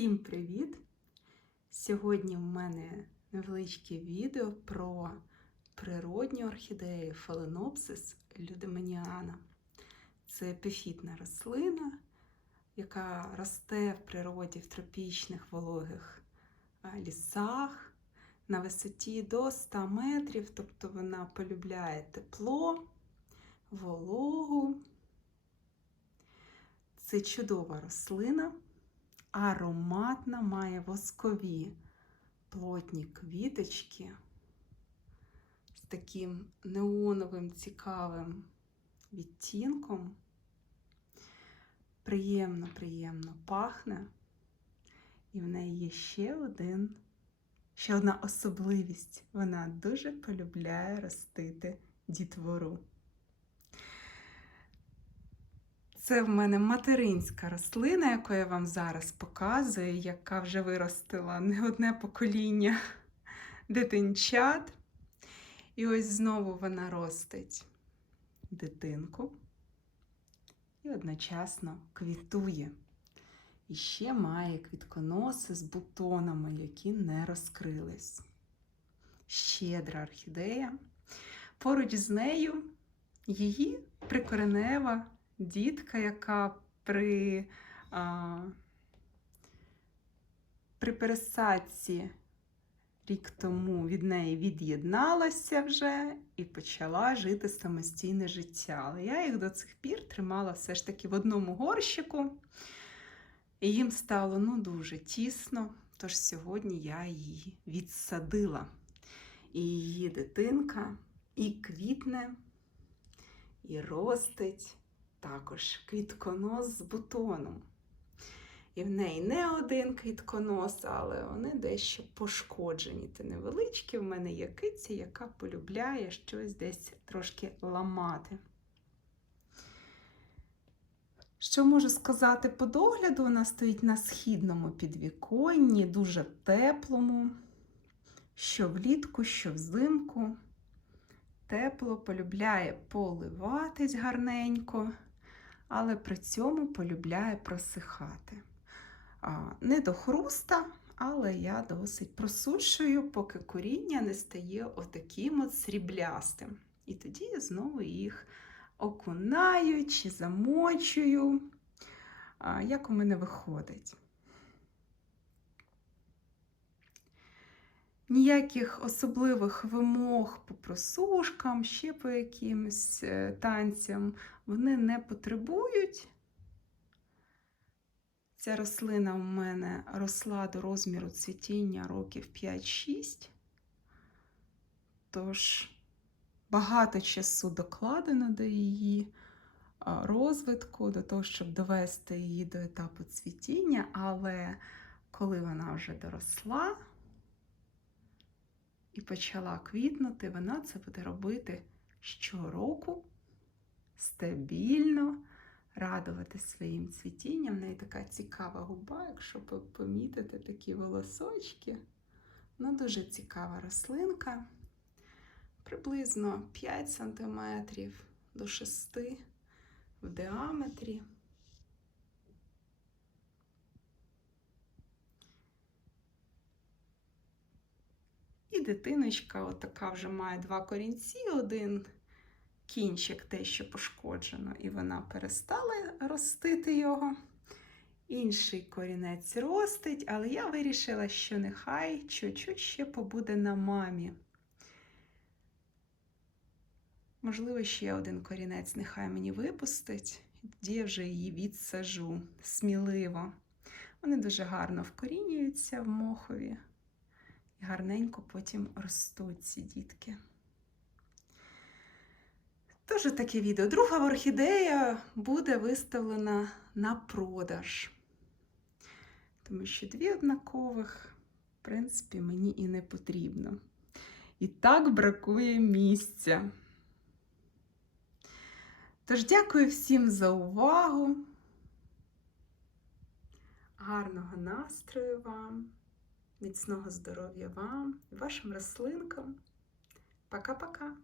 Всім привіт! Сьогодні в мене невеличке відео про природню орхідею Phalaenopsis людеманіана. Це епіфітна рослина, яка росте в природі в тропічних вологих лісах на висоті до 100 метрів, тобто вона полюбляє тепло, вологу. Це чудова рослина ароматна, має воскові плотні квіточки з таким неоновим цікавим відтінком. Приємно, приємно пахне. І в неї є ще один, ще одна особливість. Вона дуже полюбляє ростити дітвору. Це в мене материнська рослина, яку я вам зараз показую, яка вже виростила не одне покоління дитинчат. І ось знову вона ростить дитинку і одночасно квітує. І ще має квітконоси з бутонами, які не розкрились. Щедра орхідея. Поруч з нею її прикоренева дітка, яка при, а, при пересадці рік тому від неї від'єдналася вже і почала жити самостійне життя. Але я їх до цих пір тримала все ж таки в одному горщику, і їм стало ну, дуже тісно. Тож сьогодні я її відсадила. І її дитинка і квітне, і ростить також квітконос з бутоном. І в неї не один квітконос, але вони дещо пошкоджені. Та невеличкі. В мене є киця, яка полюбляє щось десь трошки ламати. Що можу сказати по догляду? Вона стоїть на східному підвіконні, дуже теплому, що влітку, що взимку. Тепло полюбляє поливатись гарненько але при цьому полюбляє просихати. Не до хруста, але я досить просушую, поки коріння не стає отаким от сріблястим. І тоді я знову їх окунаю чи замочую, як у мене виходить. Ніяких особливих вимог по просушкам, ще по якимось е, танцям вони не потребують. Ця рослина у мене росла до розміру цвітіння років 5-6, тож багато часу докладено до її розвитку, до того, щоб довести її до етапу цвітіння, але коли вона вже доросла, і почала квітнути, вона це буде робити щороку стабільно, радувати своїм цвітінням. В неї така цікава губа, якщо помітити такі волосочки. Ну, дуже цікава рослинка. Приблизно 5 см до 6 в діаметрі. І дитиночка, отака вже має два корінці, один кінчик те, пошкоджено, і вона перестала ростити його. Інший корінець ростить, але я вирішила, що нехай чуть-чуть ще побуде на мамі. Можливо, ще один корінець нехай мені випустить, тоді я вже її відсажу сміливо. Вони дуже гарно вкорінюються в мохові і гарненько потім ростуть ці дітки. Тож таке відео. Друга орхідея буде виставлена на продаж. Тому що дві однакових, в принципі, мені і не потрібно. І так бракує місця. Тож, дякую всім за увагу. Гарного настрою вам! Міцного здоров'я вам вашим рослинкам. Пока-пока!